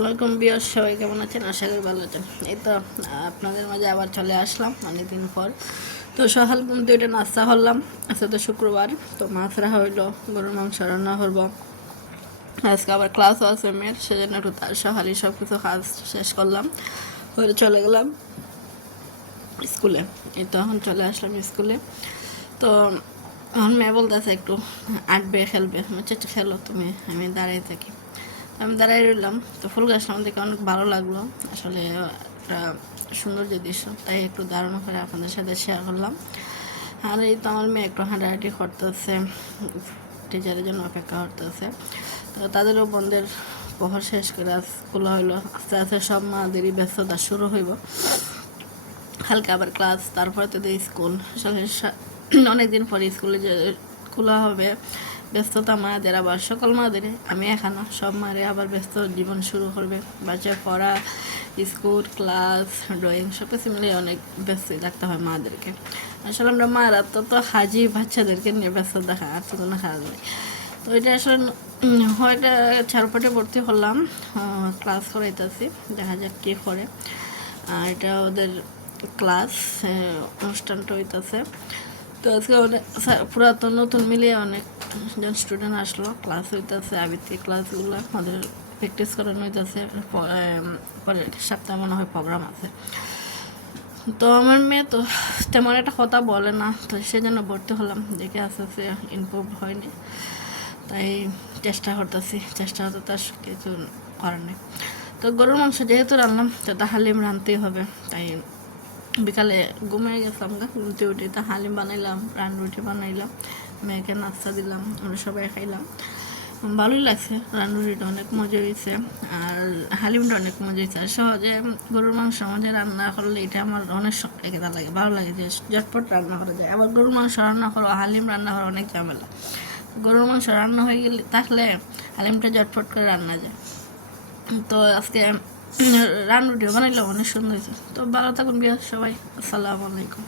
Welcome বিয়ার, সবাই কেমন আছেন? আশা করি ভালো আছেন। এই তো আপনাদের মাঝে আবার চলে আসলাম অনেকদিন পর। তো সকাল ঘুম থেকে উঠে নাস্তা করলাম। আজকে তো শুক্রবার, তো মাছ রাখা হইলো, গরুর মাংস রান্না করবো। আজকে আবার ক্লাসও আছে মেয়ের, সেজন্য একটু তার সকালে সব কিছু কাজ শেষ করলাম, হয়ে চলে গেলাম স্কুলে। এই তো এখন চলে আসলাম স্কুলে। তো আমার মেয়ে বলতেছে একটু আঁটবে, খেলবে। আমি বলছি, আচ্ছা খেলো তুমি, আমি দাঁড়িয়ে থাকি। আমি দাঁড়াই রইলাম। তো ফুল গাছটা আমার দেখে অনেক ভালো লাগলো, আসলে একটা সুন্দর যে দৃশ্য, তাই একটু দাঁড়ানো করে আপনাদের সাথে শেয়ার করলাম। আর এই তো আমার মেয়ে একটু হাঁটাহাঁটি করতেছে, টিচারের জন্য অপেক্ষা করতেছে। তো তাদেরও বন্ধের প্রহর শেষ করে স্কুল হইলো। আস্তে আস্তে সব মাদেরই ব্যস্ততা শুরু হইব। হালকা আবার ক্লাস, তারপরে তো স্কুল। আসলে অনেকদিন পরে স্কুলে যে খোলা হবে, ব্যস্ততা মাদের, আবার সকল মাদের, আমি এখানে সব মারে আবার ব্যস্ত জীবন শুরু করবে। বাচ্চার পড়া, স্কুল, ক্লাস, ড্রয়িং সব কিছু মিলিয়ে অনেক ব্যস্ত থাকতে হয় মাদেরকে। আসলে আমরা মারা তো হাজি বাচ্চাদেরকে নিয়ে ব্যস্ত দেখা, আর তো কোনো কাজ নেই। তো এটা আসলে হয়টা ছাড়পটে ভর্তি হলাম, ক্লাস করাইতেছি, দেখা যাক কী করে। এটা ওদের ক্লাস, অনুষ্ঠানটা হইতেছে। তো আজকে অনেক পুরাতন নতুন মিলিয়ে অনেকজন স্টুডেন্ট আসলো, ক্লাস হইতেছে। আবৃত্তি ক্লাসগুলো আমাদের প্র্যাকটিস করানো হইতেছে। পরের সপ্তাহে মনে হয় প্রোগ্রাম আছে। তো আমার মেয়ে তো তেমন একটা কথা বলে না, তো সে জন্য ভর্তি হলাম। দেখে আস্তে আস্তে ইমপ্রুভ হয়নি, তাই চেষ্টা করতেছি। চেষ্টা হতে তার কিছু করার নেই। তো গরুর মাংস যেহেতু রান্নাম, তো হালিম রাঁধতেই হবে। তাই বিকালে ঘুমিয়ে গেছিলাম, ঘুমতে উঠে তা হালিম বানাইলাম, রান রুটি বানাইলাম, মেয়েকে নাস্তা দিলাম, আমরা সবাই খাইলাম। ভালোই লাগছে, রান রুটিটা অনেক মজা হয়েছে, আর হালিমটা অনেক মজা হয়েছে। আর সহজে গরুর মাংস আমাদের রান্না করলে এটা আমার অনেক খেতে লাগে, ভালো লাগে যে ঝটপট রান্না করা যায়। আবার গরুর মাংস রান্না করো, হালিম রান্না করা অনেক ঝামেলা। গরুর মাংস রান্না হয়ে গেলে থাকলে হালিমটা ঝটপট করে রান্না যায়। তো আজকে রান রুটি বানাইলাম, অনেক সুন্দর হয়েছে। তো ভালো থাকুন বিয়ার সবাই, আসসালামু আলাইকুম।